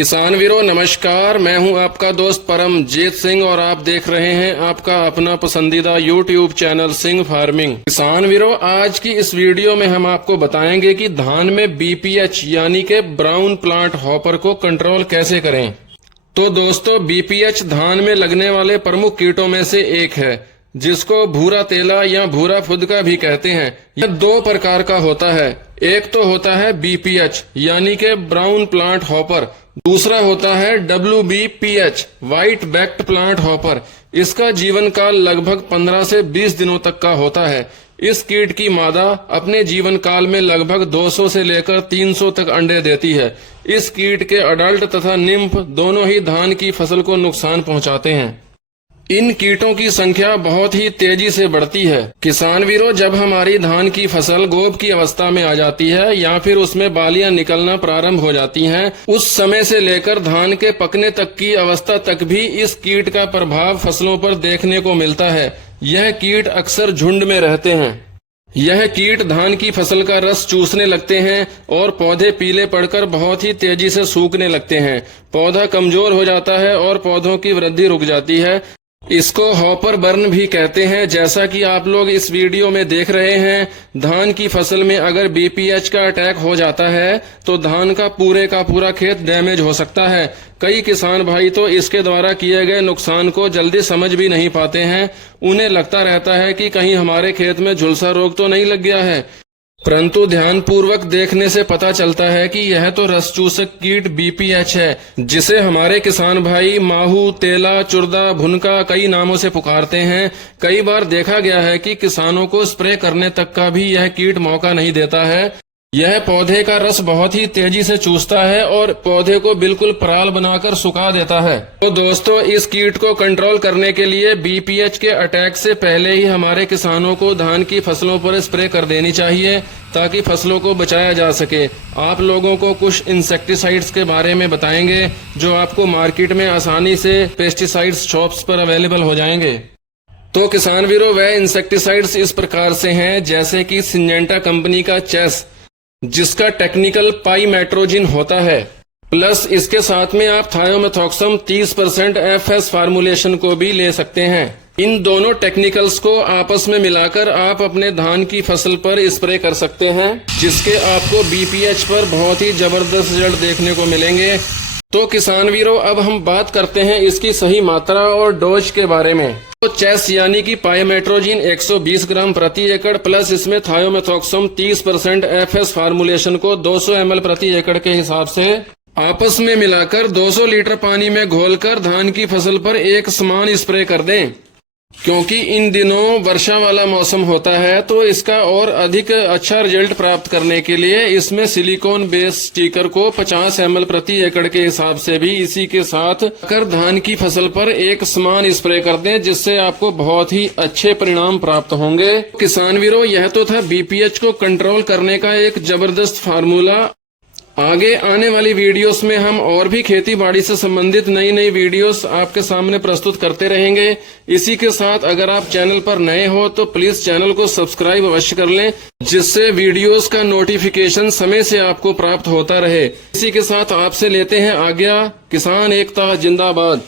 किसान वीरों नमस्कार। मैं हूं आपका दोस्त परमजीत सिंह और आप देख रहे हैं आपका अपना पसंदीदा YouTube चैनल सिंह फार्मिंग। किसान वीरों आज की इस वीडियो में हम आपको बताएंगे कि धान में BPH यानी के ब्राउन प्लांट हॉपर को कंट्रोल कैसे करें। तो दोस्तों BPH धान में लगने वाले प्रमुख कीटों में से एक है जिसको भूरा तेला या भूरा फुदका भी कहते हैं। यह दो प्रकार का होता है। एक तो होता है BPH यानी के ब्राउन प्लांट हॉपर, दूसरा होता है WBPH white backed plant hopper. इसका जीवन काल लगभग 15 से 20 दिनों तक का होता है। इस कीट की मादा अपने जीवन काल में लगभग 200 से लेकर 300 तक अंडे देती है। इस कीट के अडल्ट तथा निम्फ दोनों ही धान की फसल को नुकसान पहुंचाते हैं। इन कीटों की संख्या बहुत ही तेजी से बढ़ती है। किसान वीरों जब हमारी धान की फसल गोब की अवस्था में आ जाती है या फिर उसमें बालियां निकलना प्रारंभ हो जाती हैं, उस समय से लेकर धान के पकने तक की अवस्था तक भी इस कीट का प्रभाव फसलों पर देखने को मिलता है। यह कीट अक्सर झुंड में रहते हैं। यह कीट धान की फसल का रस चूसने लगते हैं और पौधे पीले पड़कर बहुत ही तेजी से सूखने लगते हैं। पौधा कमजोर हो जाता है और पौधों की वृद्धि रुक जाती है। इसको हॉपर बर्न भी कहते हैं। जैसा कि आप लोग इस वीडियो में देख रहे हैं, धान की फसल में अगर BPH का अटैक हो जाता है तो धान का पूरा खेत डैमेज हो सकता है। कई किसान भाई तो इसके द्वारा किए गए नुकसान को जल्दी समझ भी नहीं पाते हैं। उन्हें लगता रहता है कि कहीं हमारे खेत में झुलसा रोग तो नहीं लग गया है, परंतु ध्यानपूर्वक देखने से पता चलता है कि यह तो रस चूसक कीट BPH है, जिसे हमारे किसान भाई माहू, तेला, चुर्दा, भुनका कई नामों से पुकारते हैं। कई बार देखा गया है कि किसानों को स्प्रे करने तक का भी यह कीट मौका नहीं देता है। यह पौधे का रस बहुत ही तेजी से चूसता है और पौधे को बिल्कुल पराल बनाकर सुखा देता है। तो दोस्तों इस कीट को कंट्रोल करने के लिए BPH के अटैक से पहले ही हमारे किसानों को धान की फसलों पर स्प्रे कर देनी चाहिए ताकि फसलों को बचाया जा सके। आप लोगों को कुछ इंसेक्टिसाइड्स के बारे में बताएंगे जो आपको मार्केट में आसानी से पेस्टिसाइड्स शॉप्स पर अवेलेबल हो जाएंगे। तो किसान वीरों वह इंसेक्टिसाइड्स इस प्रकार से हैं जैसे कि सिंजेंटा कंपनी का चेस, जिसका टेक्निकल पाइमेट्रोजिन होता है, प्लस इसके साथ में आप थायोमेथॉक्सम 30% FS फार्मूलेशन को भी ले सकते हैं। इन दोनों टेक्निकल्स को आपस में मिलाकर आप अपने धान की फसल पर स्प्रे कर सकते हैं, जिसके आपको BPH पर बहुत ही जबरदस्त रिजल्ट देखने को मिलेंगे। तो किसान वीरों अब हम बात करते हैं इसकी सही मात्रा और डोज के बारे में। तो चेस यानी कि पाइमेट्रोजिन 120 ग्राम प्रति एकड़ प्लस इसमें थायोमेथॉक्सम 30% FS फार्मूलेशन को 200 ml प्रति एकड़ के हिसाब से आपस में मिलाकर 200 लीटर पानी में घोलकर धान की फसल पर एक समान स्प्रे कर दें। क्योंकि इन दिनों वर्षा वाला मौसम होता है तो इसका और अधिक अच्छा रिजल्ट प्राप्त करने के लिए इसमें सिलिकॉन बेस स्टिकर को 50 ml प्रति एकड़ के हिसाब से भी इसी के साथ कर धान की फसल पर एक समान स्प्रे कर दें, जिससे आपको बहुत ही अच्छे परिणाम प्राप्त होंगे। किसान वीरों यह तो था BPH को कंट्रोल करने का एक जबरदस्त फार्मूला। आगे आने वाली वीडियोस में हम और भी खेती बाड़ी से संबंधित नई वीडियोस आपके सामने प्रस्तुत करते रहेंगे। इसी के साथ अगर आप चैनल पर नए हो तो प्लीज चैनल को सब्सक्राइब अवश्य कर लें, जिससे वीडियोस का नोटिफिकेशन समय से आपको प्राप्त होता रहे। इसी के साथ आपसे लेते हैं आज्ञा। किसान एकता जिंदाबाद।